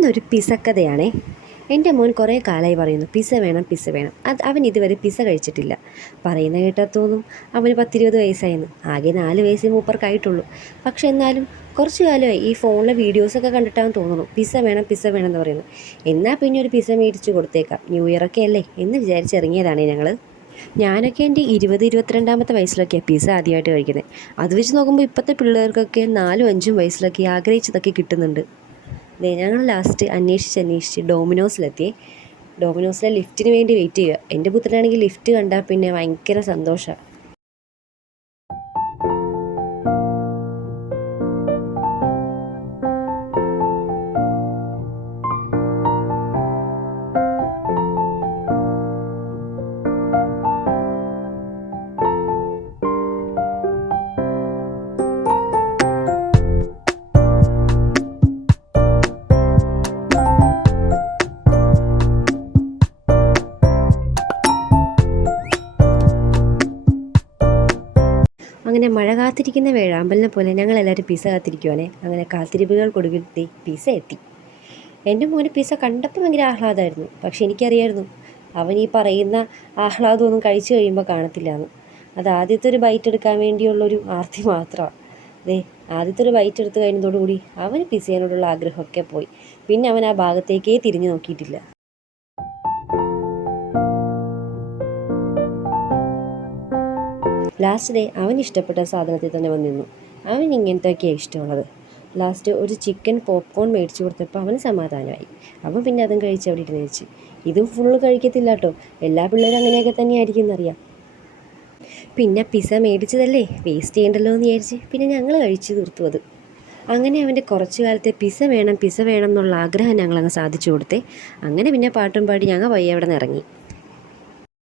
ഇന്നൊരു പിസ്സ കഥയാണേ. എൻ്റെ മോൻ കുറേ കാലമായി പറയുന്നു പിസ്സ വേണം പിസ്സ വേണം. അവൻ ഇതുവരെ പിസ്സ കഴിച്ചിട്ടില്ല. പറയുന്ന കേട്ടാൽ തോന്നും അവന് 10-20 വയസ്സായെന്ന്. ആകെ 4 വയസ്സേ മൂപ്പർക്കായിട്ടുള്ളൂ. പക്ഷെ എന്നാലും കുറച്ച് കാലമായി ഈ ഫോണിലെ വീഡിയോസൊക്കെ കണ്ടിട്ടാണെന്ന് തോന്നുന്നു പിസ്സ വേണം എന്ന് പറയുന്നു. എന്നാൽ പിന്നെ ഒരു പിസ്സ മേടിച്ച് കൊടുത്തേക്കാം, ന്യൂ ഇയറൊക്കെ അല്ലേ എന്ന് വിചാരിച്ചിറങ്ങിയതാണേ ഞങ്ങൾ. ഞാനൊക്കെ എൻ്റെ 20-22 വയസ്സിലൊക്കെയാണ് പിസ്സ ആദ്യമായിട്ട് കഴിക്കുന്നത്. അത് വെച്ച് നോക്കുമ്പോൾ ഇപ്പോഴത്തെ പിള്ളേർക്കൊക്കെ 4-5 വയസ്സിലൊക്കെ ആഗ്രഹിച്ചതൊക്കെ കിട്ടുന്നുണ്ട്. ഞങ്ങൾ ലാസ്റ്റ് അന്വേഷിച്ച് ഡോമിനോസിലെത്തി. ഡോമിനോസിലെ ലിഫ്റ്റിന് വേണ്ടി വെയിറ്റ് ചെയ്യുക. എൻ്റെ പുത്രനാണെങ്കിൽ ലിഫ്റ്റ് കണ്ടാൽ പിന്നെ ഭയങ്കര സന്തോഷമാണ്. അങ്ങനെ മഴ കാത്തിരിക്കുന്ന വേഴാമ്പലിനെ പോലെ ഞങ്ങളെല്ലാവരും പിസ്സ കാത്തിരിക്കുവാണേ. അങ്ങനെ കാത്തിരിപ്പുകൾക്കൊടുവിൽ പിസ്സ എത്തി. എൻ്റെ മോന് പിസ്സ കണ്ടപ്പോൾ ഭയങ്കര ആഹ്ലാദമായിരുന്നു. പക്ഷെ എനിക്കറിയായിരുന്നു അവൻ ഈ പറയുന്ന ആഹ്ലാദമൊന്നും കഴിച്ചു കഴിയുമ്പോൾ കാണത്തില്ല എന്ന്. അത് ആദ്യത്തെ ഒരു ബൈറ്റ് എടുക്കാൻ വേണ്ടിയുള്ളൊരു ആർത്തി മാത്രമാണ്. ആദ്യത്തെ ഒരു ബൈറ്റ് എടുത്ത് കഴിഞ്ഞതോടുകൂടി അവന് പിസ്സയോടുള്ള ആഗ്രഹമൊക്കെ പോയി. പിന്നെ അവൻ ആ ഭാഗത്തേക്കേ തിരിഞ്ഞു നോക്കിയിട്ടില്ല. ലാസ്റ്റ് ഡേ അവൻ ഇഷ്ടപ്പെട്ട സാധനത്തിൽ തന്നെ വന്നിരുന്നു. അവൻ ഇങ്ങനത്തെയൊക്കെയാണ് ഇഷ്ടമുള്ളത്. ലാസ്റ്റ് ഒരു ചിക്കൻ പോപ്കോൺ മേടിച്ച് കൊടുത്തപ്പോൾ അവന് സമാധാനമായി. അവൻ പിന്നെ അതും കഴിച്ച് അവിടെ ഇരുന്ന് കഴിച്ച്. ഇതും ഫുള്ള് കഴിക്കത്തില്ല കേട്ടോ, എല്ലാ പിള്ളേരും അങ്ങനെയൊക്കെ തന്നെയായിരിക്കും എന്നറിയാം. പിന്നെ പിസ്സ മേടിച്ചതല്ലേ വേസ്റ്റ് ചെയ്യണ്ടല്ലോ എന്ന് വിചാരിച്ച് പിന്നെ ഞങ്ങൾ കഴിച്ച് തീർത്തു അത്. അങ്ങനെ അവൻ്റെ കുറച്ച് കാലത്തെ പിസ്സ വേണം എന്നുള്ള ആഗ്രഹം ഞങ്ങളങ്ങ് സാധിച്ചു കൊടുത്തേ. അങ്ങനെ പിന്നെ പാട്ടും പാടി ഞങ്ങൾ പയ്യെ അവിടെ നിന്ന് ഇറങ്ങി.